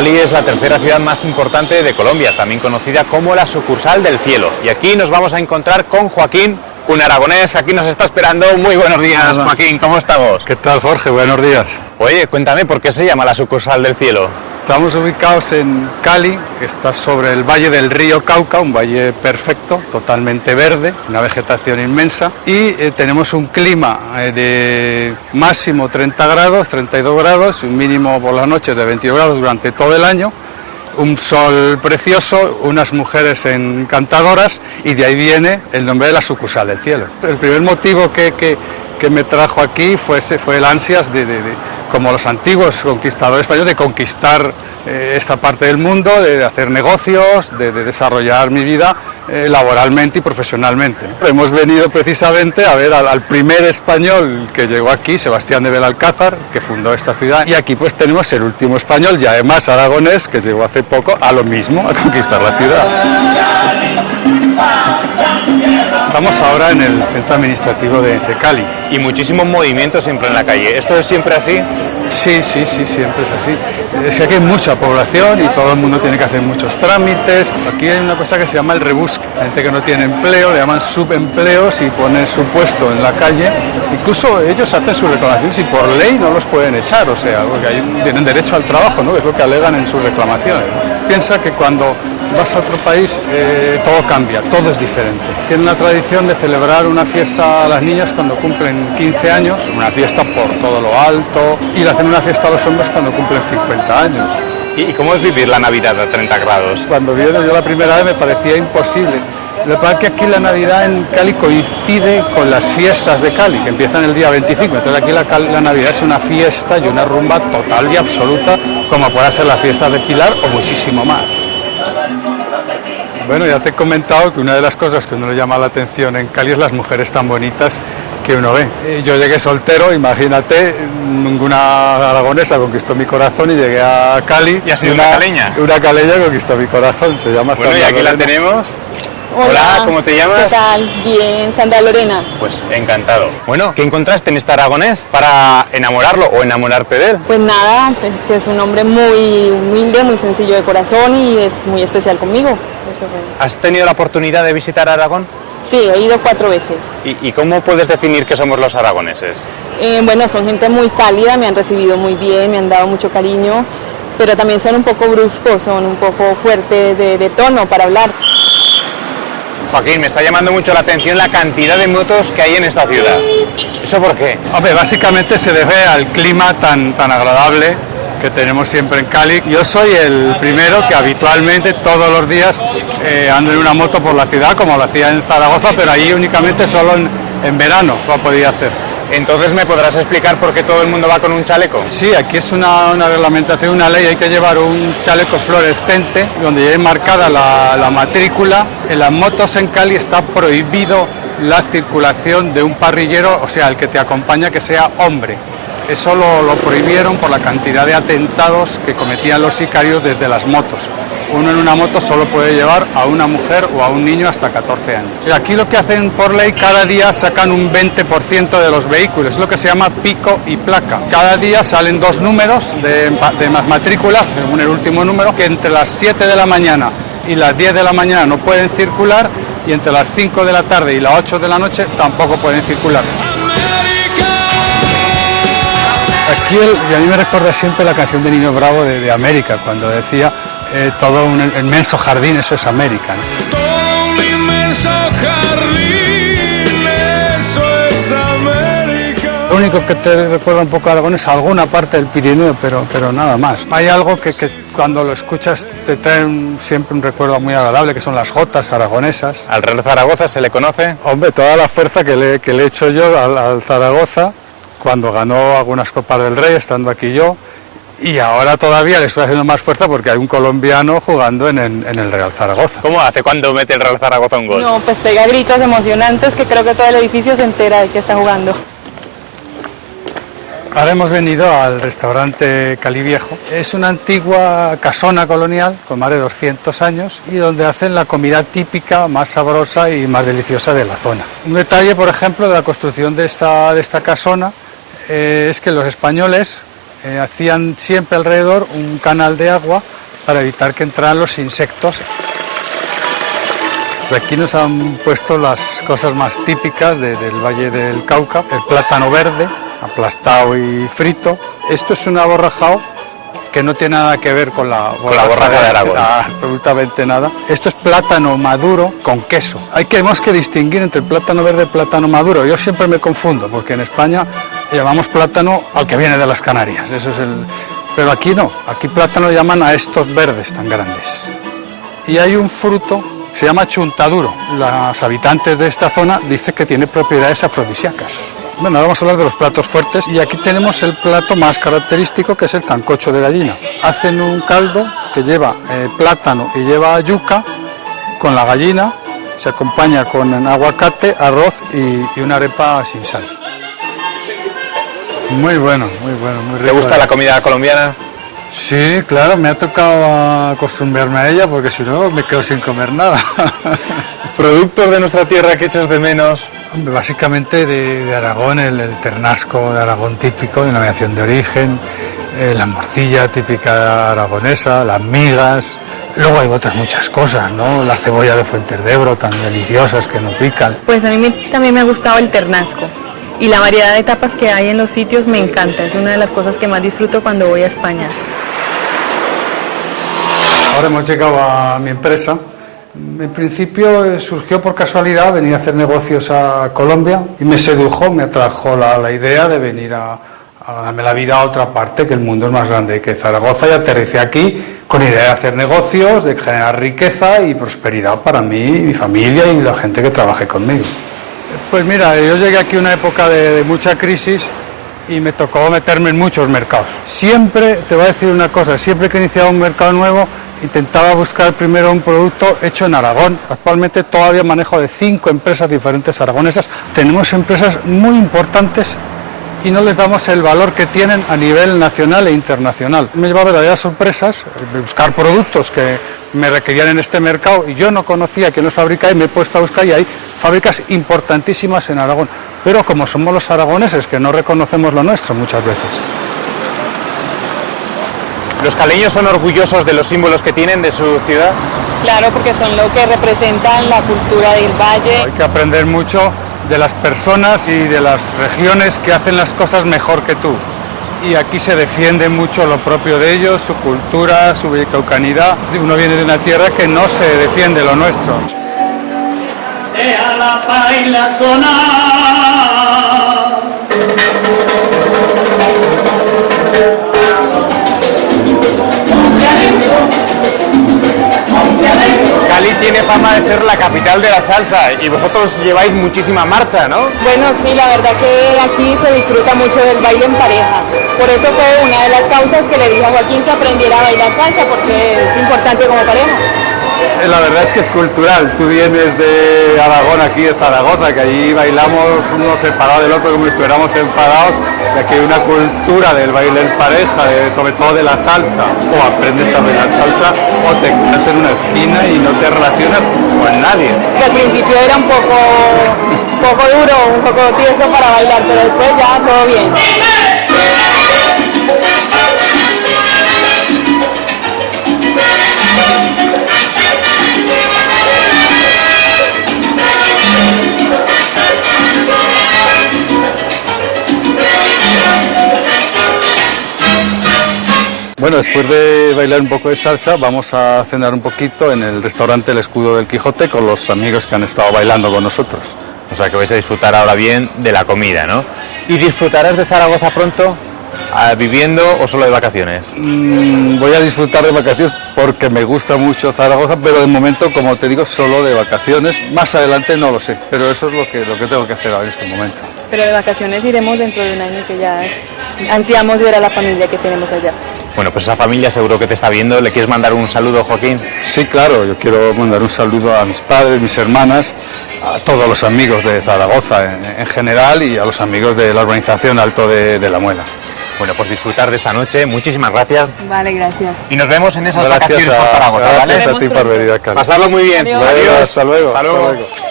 Cali es la tercera ciudad más importante de Colombia, también conocida como la sucursal del cielo. Y aquí nos vamos a encontrar con Joaquín, un aragonés que aquí nos está esperando. Muy buenos días, Hola. Joaquín, ¿cómo estamos? ¿Qué tal, Jorge? Buenos días. Oye, cuéntame, ¿por qué se llama la sucursal del cielo? Estamos ubicados en Cali, que está sobre el valle del río Cauca, un valle perfecto, totalmente verde, una vegetación inmensa, y tenemos un clima de máximo 30 grados, 32 grados, un mínimo por las noches de 22 grados durante todo el año, un sol precioso, unas mujeres encantadoras, y de ahí viene el nombre de la sucursal del cielo. El primer motivo que me trajo aquí fue el ansias como los antiguos conquistadores españoles, de conquistar esta parte del mundo, de hacer negocios, de desarrollar mi vida laboralmente y profesionalmente. Hemos venido precisamente a ver al primer español que llegó aquí, Sebastián de Belalcázar, que fundó esta ciudad, y aquí pues tenemos el último español, y además aragonés, que llegó hace poco a lo mismo, a conquistar la ciudad. Estamos ahora en el centro administrativo de Cali. Y muchísimos movimientos siempre en la calle. ¿Esto es siempre así? Sí, siempre es así. Es que aquí hay mucha población y todo el mundo tiene que hacer muchos trámites. Aquí hay una cosa que se llama el rebusque. Gente que no tiene empleo, le llaman subempleos y pone su puesto en la calle. Incluso ellos hacen sus reclamaciones y por ley no los pueden echar, o sea, porque tienen derecho al trabajo, ¿no? Es lo que alegan en sus reclamaciones. Piensa que cuando vas a otro país, todo cambia, todo es diferente. Tienen la tradición de celebrar una fiesta a las niñas cuando cumplen 15 años, una fiesta por todo lo alto, y le hacen una fiesta a los hombres cuando cumplen 50 años. ¿Y cómo es vivir la Navidad a 30 grados? Cuando vine yo la primera vez me parecía imposible. Lo que pasa es que aquí la Navidad en Cali coincide con las fiestas de Cali, que empiezan el día 25. Entonces aquí la Navidad es una fiesta y una rumba total y absoluta, como pueda ser la fiesta de Pilar o muchísimo más. Bueno, ya te he comentado que una de las cosas que a uno le llama la atención en Cali es las mujeres tan bonitas que uno ve. Yo llegué soltero, imagínate, ninguna aragonesa conquistó mi corazón y llegué a Cali. ¿Y ha sido una caleña? Una caleña conquistó mi corazón, se llama Bueno, Sandra y aquí la Lorena. tenemos. Hola, ¿cómo te llamas? ¿Qué tal? Bien, Sandra Lorena. Pues encantado. Bueno, ¿qué encontraste en este aragonés para enamorarlo o enamorarte de él? Pues nada, que es un hombre muy humilde, muy sencillo de corazón y es muy especial conmigo. Eso fue. ¿Has tenido la oportunidad de visitar Aragón? Sí, he ido 4 veces. ¿Y cómo puedes definir que somos los aragoneses? Bueno, son gente muy cálida, me han recibido muy bien, me han dado mucho cariño, pero también son un poco bruscos, son un poco fuertes de tono para hablar. Joaquín, me está llamando mucho la atención la cantidad de motos que hay en esta ciudad. ¿Eso por qué? Hombre, básicamente se debe al clima tan agradable que tenemos siempre en Cali. Yo soy el primero que habitualmente todos los días ando en una moto por la ciudad, como lo hacía en Zaragoza, pero ahí únicamente solo en verano lo podía hacer. Entonces, ¿me podrás explicar por qué todo el mundo va con un chaleco? Sí, aquí es una reglamentación, una ley, hay que llevar un chaleco fluorescente donde lleve marcada la matrícula. En las motos en Cali está prohibido la circulación de un parrillero, o sea, el que te acompaña que sea hombre. Eso lo prohibieron por la cantidad de atentados que cometían los sicarios desde las motos. Uno en una moto solo puede llevar a una mujer o a un niño hasta 14 años. Y aquí lo que hacen por ley, cada día sacan un 20% de los vehículos, es lo que se llama pico y placa. Cada día salen 2 números de matrículas, según el último número, que entre las 7 de la mañana y las 10 de la mañana no pueden circular, y entre las 5 de la tarde y las 8 de la noche tampoco pueden circular. Aquí a mí me recuerda siempre la canción de Nino Bravo de América, cuando decía todo un inmenso jardín, eso es América, ¿no? Todo un inmenso jardín, eso es América. Lo único que te recuerda un poco a Aragón es alguna parte del Pirineo, pero nada más. Hay algo que cuando lo escuchas te trae siempre un recuerdo muy agradable, que son las jotas aragonesas. ¿Al Real Zaragoza se le conoce? Hombre, toda la fuerza que le he hecho yo al Zaragoza, cuando ganó algunas Copas del Rey, estando aquí yo, y ahora todavía le estoy haciendo más fuerza porque hay un colombiano jugando en el Real Zaragoza. ¿Cómo hace cuando mete el Real Zaragoza un gol? No, pues pega gritos emocionantes que creo que todo el edificio se entera de que está jugando. Ahora hemos venido al restaurante Cali Viejo. Es una antigua casona colonial con más de 200 años y donde hacen la comida típica, más sabrosa y más deliciosa de la zona. Un detalle, por ejemplo, de la construcción de esta casona es que los españoles, hacían siempre alrededor un canal de agua para evitar que entraran los insectos. Aquí nos han puesto las cosas más típicas del Valle del Cauca, el plátano verde, aplastado y frito. Esto es un aborrajado que no tiene nada que ver con la borraja de Aragón. Absolutamente nada. Esto es plátano maduro con queso. Tenemos que distinguir entre el plátano verde y el plátano maduro. Yo siempre me confundo, porque en España llamamos plátano al que viene de las Canarias. Eso es Pero aquí no, aquí plátano lo llaman a estos verdes tan grandes. Y hay un fruto que se llama chuntaduro. Los habitantes de esta zona dicen que tiene propiedades afrodisíacas. Bueno, ahora vamos a hablar de los platos fuertes y aquí tenemos el plato más característico, que es el sancocho de gallina. Hacen un caldo que lleva plátano y lleva yuca con la gallina, se acompaña con aguacate, arroz y una arepa sin sal. Muy bueno, muy rico. ¿Te gusta la comida colombiana? Sí, claro, me ha tocado acostumbrarme a ella porque si no me quedo sin comer nada. ¿Productos de nuestra tierra que echas de menos? Hombre, básicamente de Aragón, el ternasco de Aragón típico, denominación de origen, la morcilla típica aragonesa, las migas. Luego hay otras muchas cosas, ¿no? La cebolla de Fuentes de Ebro, tan deliciosas que no pican. Pues a mí también me ha gustado el ternasco. Y la variedad de tapas que hay en los sitios me encanta. Es una de las cosas que más disfruto cuando voy a España. Ahora hemos llegado a mi empresa. En principio surgió por casualidad venir a hacer negocios a Colombia y me sedujo, me atrajo la idea de venir a darme la vida a otra parte, que el mundo es más grande que Zaragoza, y aterricé aquí con idea de hacer negocios, de generar riqueza y prosperidad para mí, mi familia y la gente que trabaje conmigo. Pues mira, yo llegué aquí en una época de mucha crisis y me tocó meterme en muchos mercados. Siempre, te voy a decir una cosa, siempre que iniciaba un mercado nuevo, intentaba buscar primero un producto hecho en Aragón. Actualmente todavía manejo de 5 empresas diferentes aragonesas. Tenemos empresas muy importantes y no les damos el valor que tienen a nivel nacional e internacional. Me llevaba verdaderas sorpresas de buscar productos que me requerían en este mercado y yo no conocía quién los fabrica y me he puesto a buscar y hay fábricas importantísimas en Aragón. Pero como somos los aragoneses que no reconocemos lo nuestro muchas veces. ¿Los caleños son orgullosos de los símbolos que tienen de su ciudad? Claro, porque son lo que representan la cultura del valle. Hay que aprender mucho de las personas y de las regiones que hacen las cosas mejor que tú. Y aquí se defiende mucho lo propio de ellos, su cultura, su caucanidad. Uno viene de una tierra que no se defiende lo nuestro. Deja la paila sonar. Cali tiene fama de ser la capital de la salsa y vosotros lleváis muchísima marcha, ¿no? Bueno, sí, la verdad que aquí se disfruta mucho del baile en pareja. Por eso fue una de las causas que le dije a Joaquín que aprendiera a bailar salsa, porque es importante como pareja. La verdad es que es cultural. Tú vienes de Aragón, aquí de Zaragoza, que allí bailamos uno separado del otro como si estuviéramos enfadados. Y aquí hay una cultura del baile en pareja, sobre todo de la salsa. O aprendes a bailar salsa o te quedas en una esquina y no te relacionas con nadie. Que al principio era un poco duro, un poco tieso para bailar, pero después ya todo bien. Bueno, después de bailar un poco de salsa, vamos a cenar un poquito en el restaurante El Escudo del Quijote con los amigos que han estado bailando con nosotros. O sea que vais a disfrutar ahora bien de la comida, ¿no? ¿Y disfrutarás de Zaragoza pronto? ¿Viviendo o solo de vacaciones? Voy a disfrutar de vacaciones porque me gusta mucho Zaragoza, pero de momento, como te digo, solo de vacaciones. Más adelante no lo sé, pero eso es lo que tengo que hacer ahora en este momento. Pero de vacaciones iremos dentro de un año, que ya ansiamos ver a la familia que tenemos allá. Bueno, pues esa familia seguro que te está viendo. ¿Le quieres mandar un saludo, Joaquín? Sí, claro, yo quiero mandar un saludo a mis padres, mis hermanas, a todos los amigos de Zaragoza en general y a los amigos de la urbanización Alto de la Muela. Bueno, pues disfrutar de esta noche. Muchísimas gracias. Vale, gracias. Y nos vemos en esas Gracias vacaciones por Zaragoza, ¿vale? Gracias a ti por venir acá. Pasarlo muy bien. Adiós. Adiós. Hasta luego. Hasta luego.